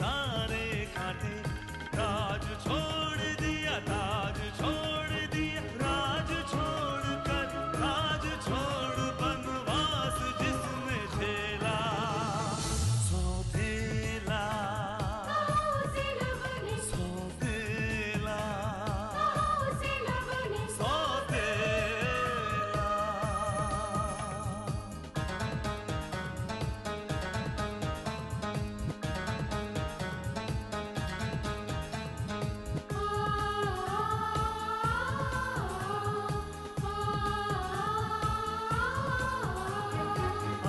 सारे कांटे, ताज छोड़ दिया, ताज छोड़ दिया, राज छोड़ कर राज छोड़, बनवास जिसने झेला, सौतेला सौतेला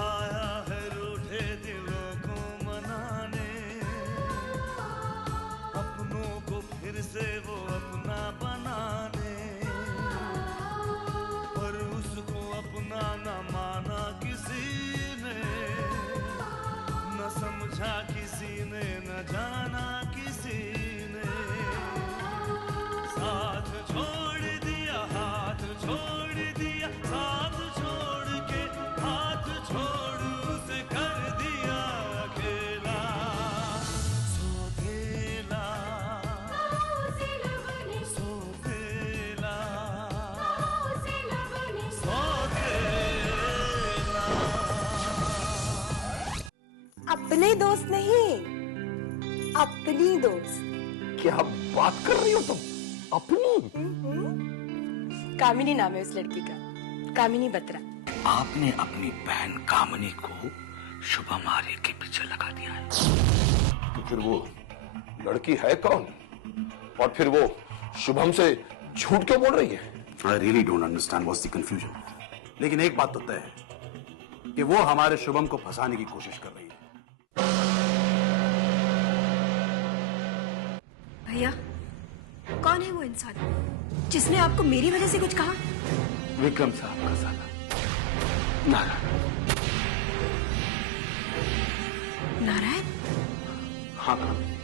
आया है रूठे दिलों को मनाने, अपनों को फिर से वो अपना बनाने, पर उसको अपना न माना किसी ने, न समझा किसी ने, न जाना किसी ने, साथ छोड़ दिया, हाथ छोड़ दिया, साथ छोड़ के हाथ छोड़ उसे कर दिया अकेला, सौतेला सौतेला सौतेला। अपने दोस्त नहीं, अपनी दोस्त। क्या बात कर रही हो तुम? अपनी? कामिनी नाम है उस लड़की का, कामिनी बत्रा। आपने अपनी बहन कामिनी को शुभम आर्य के पीछे लगा दिया है। तो फिर वो लड़की है कौन? और फिर वो शुभम से झूठ क्यों बोल रही है? I really don't understand what's the confusion. लेकिन एक बात तो तय है कि वो हमारे शुभम को फंसाने की कोशिश कर रही है। भैया, कौन है वो इंसान जिसने आपको मेरी वजह से कुछ कहा? विक्रम साहब का साला नारायण। नारायण? हाँ कामिनी,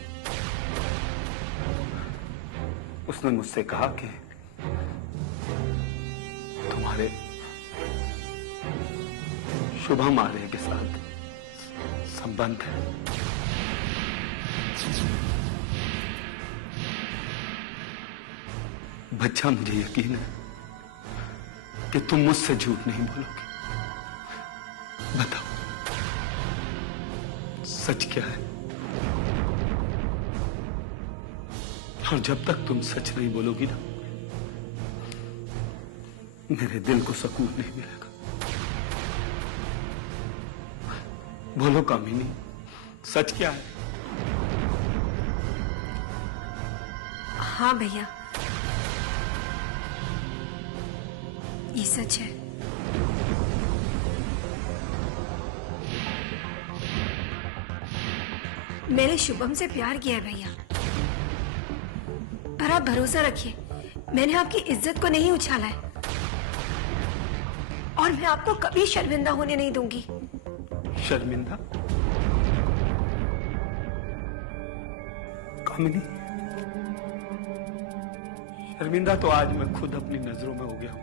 उसने मुझसे कहा कि तुम्हारे शुभम आर्य के साथ संबंध है। बच्चा, मुझे यकीन है कि तुम मुझसे झूठ नहीं बोलोगे। बताओ, सच क्या है? और जब तक तुम सच नहीं बोलोगी ना, मेरे दिल को सुकून नहीं मिलेगा। बोलो कामिनी, सच क्या है? हाँ भैया, ये सच है। मैंने शुभम से प्यार किया है भैया, पर आप भरोसा रखिए, मैंने आपकी इज्जत को नहीं उछाला है और मैं आपको कभी शर्मिंदा होने नहीं दूंगी। शर्मिंदा? कामिनी, शर्मिंदा तो आज मैं खुद अपनी नजरों में हो गया हूं।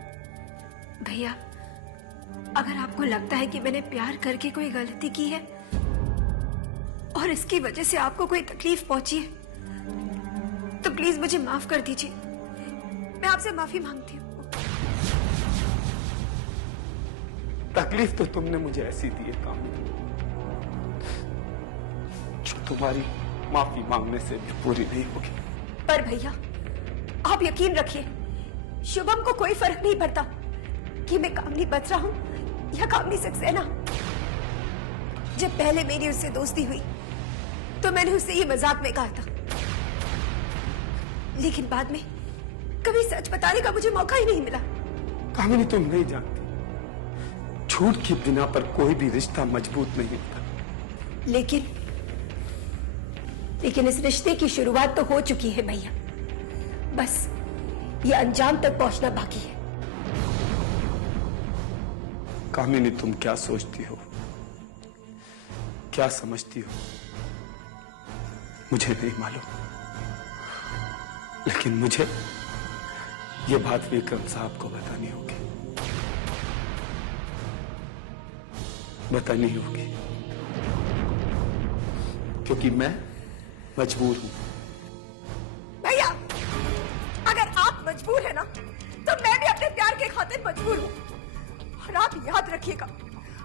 भैया, अगर आपको लगता है कि मैंने प्यार करके कोई गलती की है और इसकी वजह से आपको कोई तकलीफ पहुंची है, तो प्लीज मुझे माफ कर दीजिए। मैं आपसे माफी मांगती हूँ। तकलीफ तो तुमने मुझे ऐसी दी है कामिनी, जो तुम्हारी माफी मांगने से भी पूरी नहीं होगी। पर भैया, आप यकीन रखिए, शुभम को कोई फर्क नहीं पड़ता कि मैं कामिनी बत्रा हूं या कामिनी सक्सेना। जब पहले मेरी उससे दोस्ती हुई तो मैंने उससे ये मजाक में कहा था, लेकिन बाद में कभी सच बताने का मुझे मौका ही नहीं मिला। कामिनी, तुम नहीं जानती, झूठ की बिना पर कोई भी रिश्ता मजबूत नहीं होता। लेकिन इस रिश्ते की शुरुआत तो हो चुकी है भैया, बस ये अंजाम तक पहुंचना बाकी है। कामिनी, तुम क्या सोचती हो, क्या समझती हो, मुझे नहीं मालूम, लेकिन मुझे ये बात विक्रम साहब को बतानी होगी, बतानी होगी, क्योंकि मैं मजबूर हूं। भैया, अगर आप मजबूर है ना, तो मैं भी अपने प्यार के खातिर मजबूर हूँ। और आप याद रखिएगा,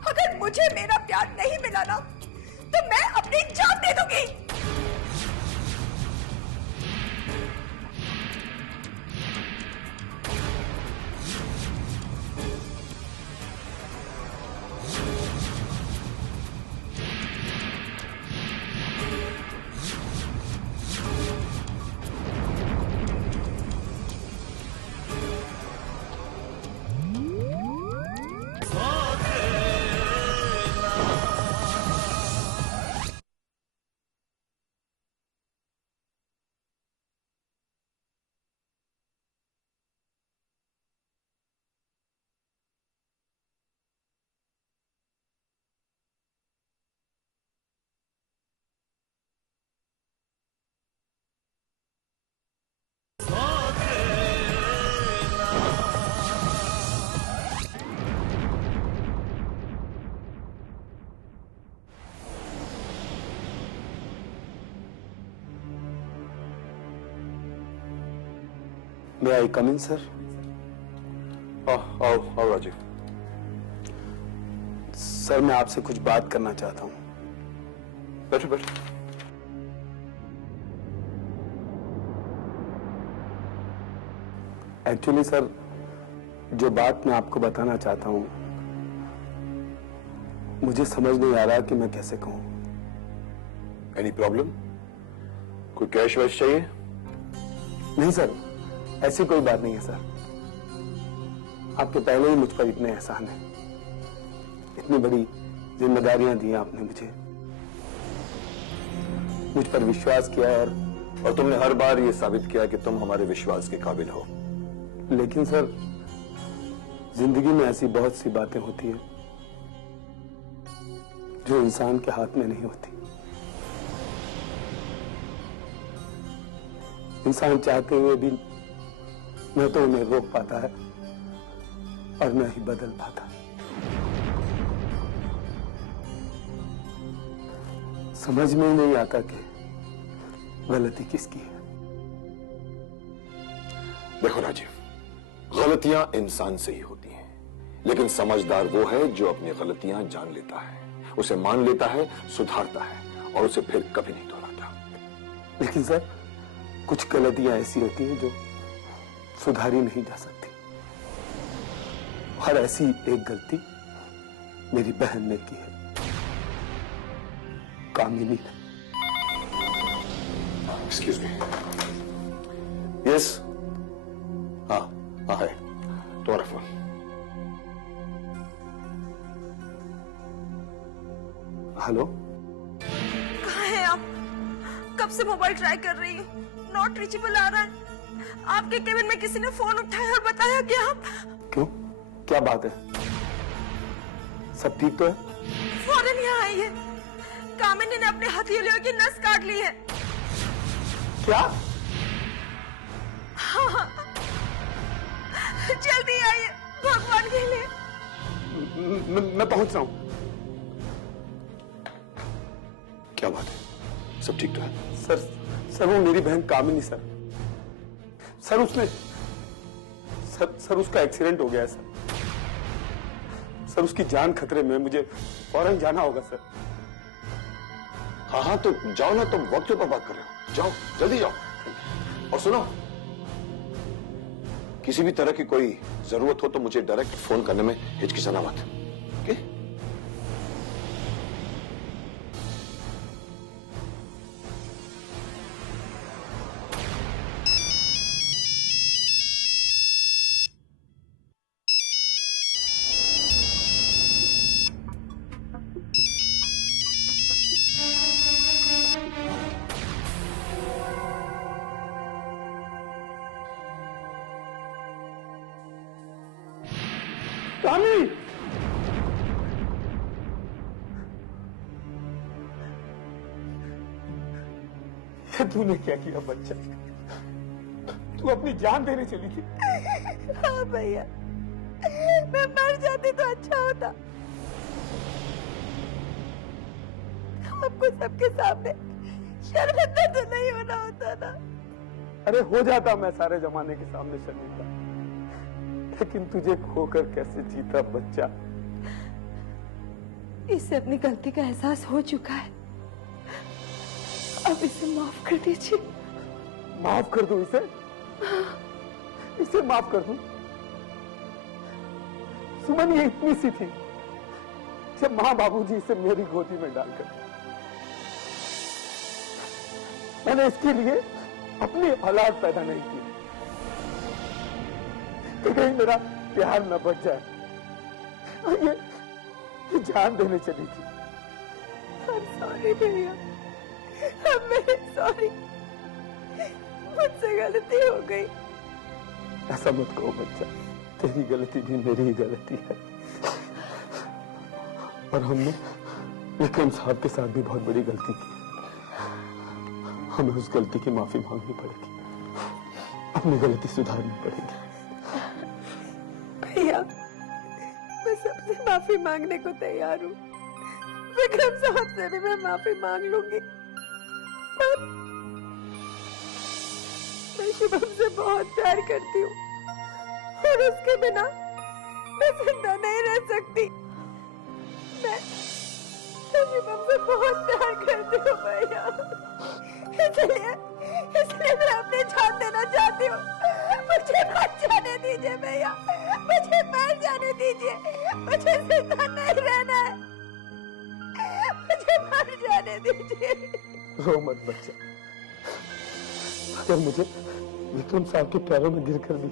अगर मुझे मेरा प्यार नहीं मिला ना, तो मैं अपनी जान दे दूंगी। मे आई कम इन सर? आओ आओ राजीव। सर, मैं आपसे कुछ बात करना चाहता हूं। बैठो बैठो। एक्चुअली सर, जो बात मैं आपको बताना चाहता हूं, मुझे समझ नहीं आ रहा कि मैं कैसे कहूं। Any problem? कोई कैश वैश चाहिए? नहीं सर, ऐसी कोई बात नहीं है सर। आपके पहले ही मुझ पर इतने एहसान हैं, इतनी बड़ी जिम्मेदारियां दी आपने मुझे, मुझ पर विश्वास किया और तुमने हर बार ये साबित किया कि तुम हमारे विश्वास के काबिल हो। लेकिन सर, जिंदगी में ऐसी बहुत सी बातें होती हैं जो इंसान के हाथ में नहीं होती। इंसान चाहते हुए भी न तो उन्हें रोक पाता है और न ही बदल पाता। समझ में ही नहीं आता कि गलती किसकी है। देखो राजीव, गलतियां इंसान से ही होती हैं, लेकिन समझदार वो है जो अपनी गलतियां जान लेता है, उसे मान लेता है, सुधारता है और उसे फिर कभी नहीं दोहराता। लेकिन सर, कुछ गलतियां ऐसी होती हैं जो सुधारी नहीं जा सकती, और ऐसी एक गलती मेरी बहन ने की है, कामिनी ने। Excuse me. यस, हाँ हाँ है तुम्हारा फोन। हेलो, कहाँ हैं आप? कब से मोबाइल ट्राई कर रही हूँ, नॉट रीचेबल आ रहा है। आपके केबिन में किसी ने फोन उठाया और बताया कि आप... क्यों, क्या बात है? सब ठीक तो है? फौरन यहाँ आई है। कामिनी ने अपने हथेलियों की नस काट ली है। क्या? हाँ, जल्दी आइए भगवान के लिए। मैं पहुंच रहा हूं। क्या बात है, सब ठीक तो है? सर, वो मेरी बहन कामिनी सर। सर उसने सर उसका एक्सीडेंट हो गया है सर। सर उसकी जान खतरे में, मुझे फौरन जाना होगा सर। हाँ हाँ तो जाओ ना, तुम वक्त पर बात कर रहे हो, जाओ जल्दी जाओ। और सुनो, किसी भी तरह की कोई जरूरत हो तो मुझे डायरेक्ट फोन करने में हिचकिचाना मत। ओके? कामिनी, ये तूने क्या किया बच्चा? तू अपनी जान देने चली थी। हाँ भैया, मैं मर जाती तो अच्छा होता। आपको सबके सामने शर्मिंदा तो नहीं होना होता ना। अरे हो जाता मैं सारे जमाने के सामने शर्मिंदा, लेकिन तुझे खोकर कैसे जीता बच्चा। इसे अपनी गलती का एहसास हो चुका है, अब इसे माफ कर दीजिए। माफ कर दूं इसे? इसे माफ कर दूं? सुमन ये इतनी सी थी जब मां बाबूजी इसे मेरी गोदी में डालकर, मैंने इसके लिए अपनी औलाद पैदा नहीं की कि कहीं मेरा प्यार न बच जाए। और ये जान देने चली थी। सॉरी भैया, सॉरी, मुझसे गलती हो गई। ऐसा मत कहो बच्चा, तेरी गलती भी मेरी ही गलती है। और हमने विक्रम साहब के साथ भी बहुत बड़ी गलती की। हमें उस गलती की माफी मांगनी पड़ेगी, अपनी गलती सुधारनी पड़ेगी। भैया, मैं सबसे माफी मांगने को तैयार हूँ। विक्रम साहब से भी मैं माफी मांग लूंगी। पर मैं शुभम से बहुत प्यार करती हूँ और उसके बिना मैं जिंदा नहीं रह सकती। मैं शुभम से बहुत प्यार करती हूँ भैया, इसलिए मैं अपनी जान देना चाहती हूँ। मुझे मर जाने दीजिए भैया, मुझे मर जाने दीजिए, मुझे जिंदा नहीं रहना है, मुझे मर जाने दीजिए। रो मत बच्चा, अगर मुझे विक्रम साहब के पैरों में गिरकर भी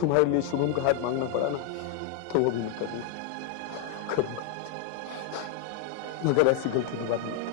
तुम्हारे लिए शुभम का हाथ मांगना पड़ा ना, तो वो भी मैं करूंगा, मगर ऐसी गलती की बात नहीं।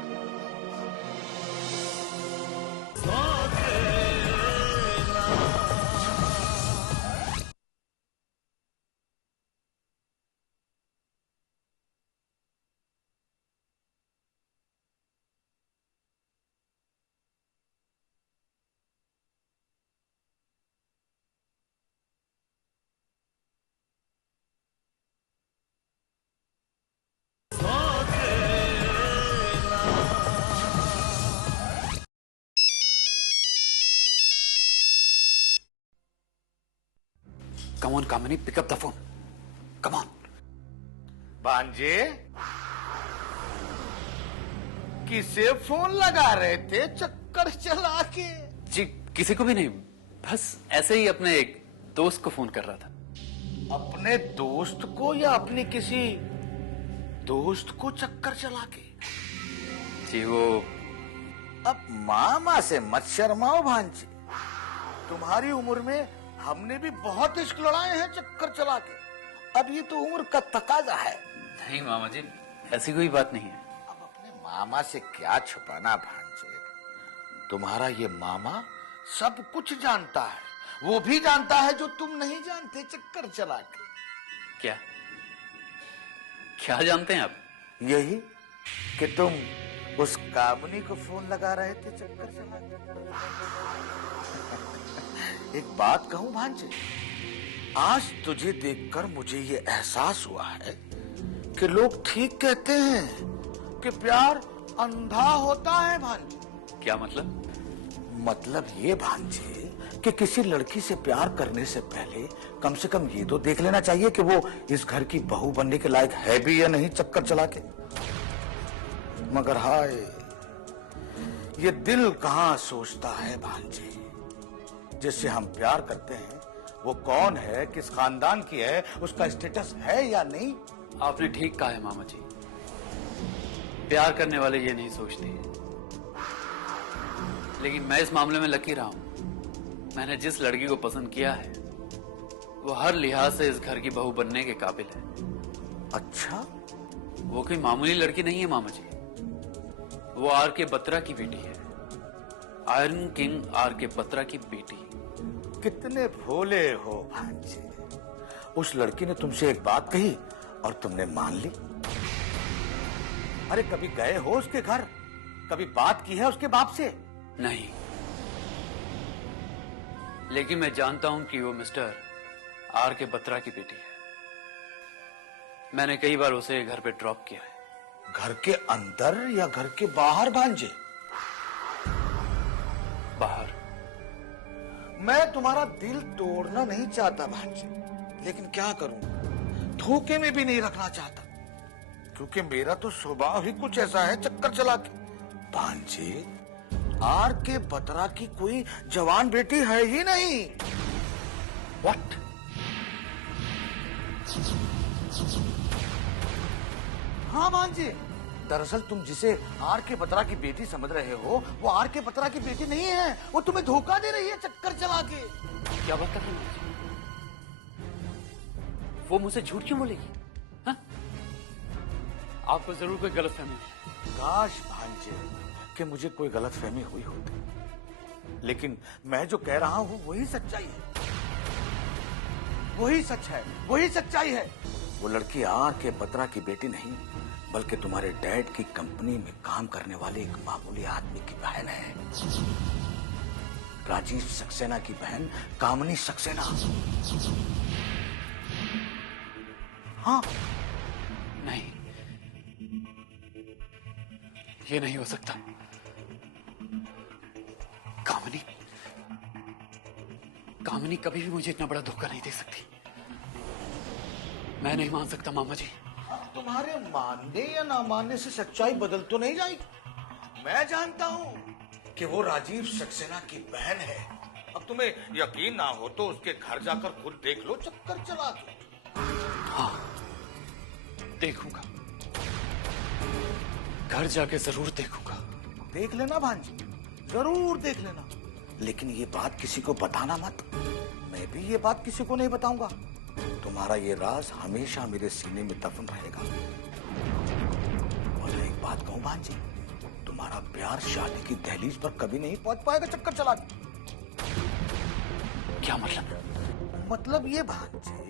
Come on, Kamini, pick up the phone. Come on. भांजे, किसे फोन लगा रहे थे चक्कर चला के? जी किसी को भी नहीं, बस ऐसे ही अपने एक दोस्त को फोन कर रहा था। अपने दोस्त को या अपने किसी दोस्त को चक्कर चला के? जी वो अब मामा से मत शर्माओ भांजे, तुम्हारी उम्र में हमने भी बहुत इश्क लड़ाए हैं चक्कर चला के। अब ये तो उम्र का तकाजा है। नहीं मामा जी, ऐसी कोई बात नहीं है। अब अपने मामा से क्या छुपाना भांजे, तुम्हारा ये मामा सब कुछ जानता है, वो भी जानता है जो तुम नहीं जानते चक्कर चला के। क्या क्या जानते हैं आप? यही कि तुम उस कामनी को फोन लगा रहे थे चक्कर चला के। एक बात कहूं भांजे, आज तुझे देखकर मुझे ये एहसास हुआ है कि लोग ठीक कहते हैं कि प्यार अंधा होता है भांजे। क्या मतलब? मतलब ये भांजे कि किसी लड़की से प्यार करने से पहले कम से कम ये तो देख लेना चाहिए कि वो इस घर की बहू बनने के लायक है भी या नहीं चक्कर चला के। मगर हाय, ये दिल कहां सोचता है भांजे, जिससे हम प्यार करते हैं वो कौन है, किस खानदान की है, उसका स्टेटस है या नहीं। आपने ठीक कहा है मामा जी, प्यार करने वाले ये नहीं सोचते। लेकिन मैं इस मामले में लकी रहा हूं। मैंने जिस लड़की को पसंद किया है वो हर लिहाज से इस घर की बहू बनने के काबिल है। अच्छा, वो कोई मामूली लड़की नहीं है मामा जी, वो आर के बत्रा की बेटी है, आयरन किंग आर के बत्रा की बेटी। कितने भोले हो भांजे, उस लड़की ने तुमसे एक बात कही और तुमने मान ली। अरे कभी गए हो उसके घर, कभी बात की है उसके बाप से? नहीं, लेकिन मैं जानता हूं कि वो मिस्टर आर के बत्रा की बेटी है। मैंने कई बार उसे घर पे ड्रॉप किया है। घर के अंदर या घर के बाहर भांजे? मैं तुम्हारा दिल तोड़ना नहीं चाहता भांजे, लेकिन क्या करूं, धोखे में भी नहीं रखना चाहता, क्योंकि मेरा तो स्वभाव ही कुछ ऐसा है, चक्कर चला के। भांजे, आर के बत्रा की कोई जवान बेटी है ही नहीं। व्हाट? हाँ भांजे, दरअसल तुम जिसे आर के बत्रा की बेटी समझ रहे हो, वो आर के बत्रा की बेटी नहीं है, वो तुम्हें धोखा दे रही है चक्कर चला के। क्या बात कर रहे हैं? वो मुझसे झूठ क्यों बोलेगी? हाँ? आपको जरूर कोई गलतफहमी है। काश भांजे कि मुझे कोई गलतफहमी हुई होती, लेकिन मैं जो कह रहा हूं वही सच्चाई है, वही सच है, वही सच्चाई है। वो लड़की आर के बत्रा की बेटी नहीं, बल्कि तुम्हारे डैड की कंपनी में काम करने वाले एक मामूली आदमी की बहन है, राजीव सक्सेना की बहन कामनी सक्सेना। हाँ। नहीं, ये नहीं हो सकता। कामनी कामनी कभी भी मुझे इतना बड़ा धोखा नहीं दे सकती। मैं नहीं मान सकता मामा जी। तुम्हारे मानने या ना मानने से सच्चाई बदल तो नहीं जाएगी। मैं जानता हूं कि वो राजीव सक्सेना की बहन है। अब तुम्हें यकीन ना हो तो उसके घर जाकर खुद देख लो चक्कर चला के। हाँ, देखूंगा, घर जाके जरूर देखूंगा। देख लेना भांजी, जरूर देख लेना, लेकिन ये बात किसी को बताना मत। मैं भी ये बात किसी को नहीं बताऊंगा। तुम्हारा ये राज हमेशा मेरे सीने में दफन रहेगा। और एक बात कहूं भांजी, तुम्हारा प्यार शादी की दहलीज पर कभी नहीं पहुंच पाएगा चक्कर चला के। क्या मतलब? मतलब ये भांजे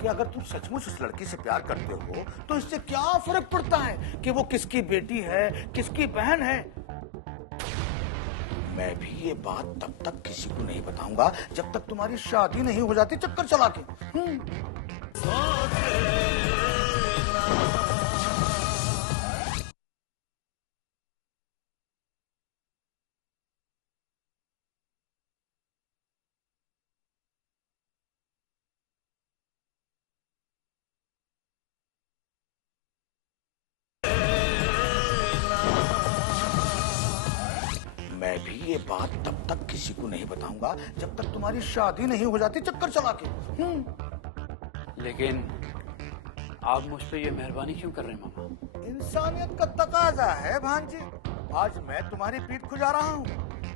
कि अगर तुम सचमुच उस लड़की से प्यार करते हो तो इससे क्या फर्क पड़ता है कि वो किसकी बेटी है, किसकी बहन है। मैं भी ये बात तब तक किसी को नहीं बताऊंगा जब तक तुम्हारी शादी नहीं हो जाती चक्कर चला के। मैं भी ये बात तब तक किसी को नहीं बताऊंगा जब तक तुम्हारी शादी नहीं हो जाती चक्कर चला के। लेकिन आप मुझ पे ये मेहरबानी क्यों कर रहे हैं मामा? इंसानियत का तकाजा है भांजे। आज मैं तुम्हारी पीठ खुजा रहा हूँ,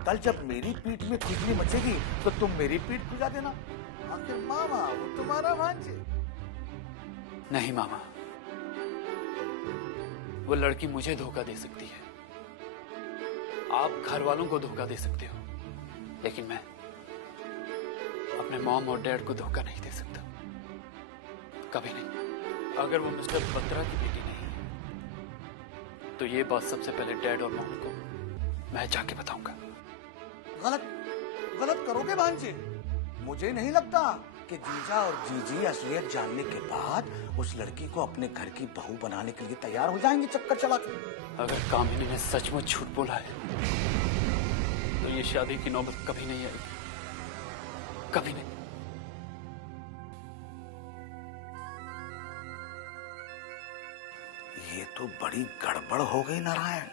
कल जब मेरी पीठ में खुजली मचेगी तो तुम मेरी पीठ खुजा देना। आखिर मामा वो तुम्हारा भांजे। नहीं मामा, वो लड़की मुझे धोखा दे सकती है, आप घर वालों को धोखा दे सकते हो, लेकिन मैं अपने मॉम और डैड को धोखा नहीं दे सकता, कभी नहीं। अगर वो मिस्टर बत्रा की बेटी नहीं है तो ये बात सबसे पहले डैड और मॉम को मैं जाके बताऊंगा। गलत करोगे भांजे। मुझे नहीं लगता कि जीजा और जीजी असलियत जानने के बाद उस लड़की को अपने घर की बहू बनाने के लिए तैयार हो जाएंगे चक्कर चला के। अगर कामिनी ने सचमुच झूठ बोला है तो ये शादी की नौबत कभी नहीं आएगी, कभी नहीं। ये तो बड़ी गड़बड़ हो गई नारायण।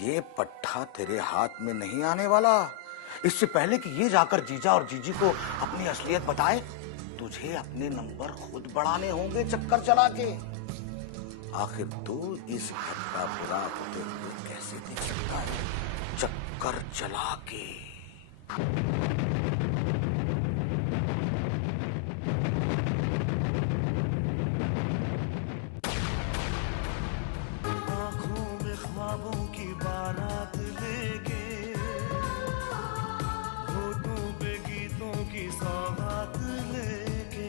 ये पट्टा तेरे हाथ में नहीं आने वाला। इससे पहले कि ये जाकर जीजा और जीजी को अपनी असलियत बताए, तुझे अपने नंबर खुद बढ़ाने होंगे चक्कर चला के। आखिर तू इस हद का बुरा होते हुए कैसे देख सकता है चक्कर चला के। ख्वाबों की बारात लेके, होठों पे गीतों की सौगात लेके,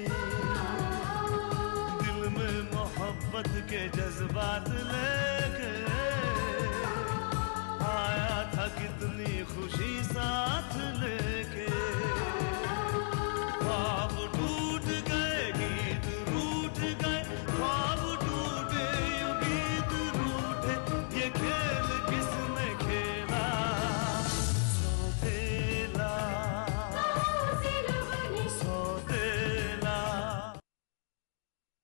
दिल में मोहब्बत के जज्बात ले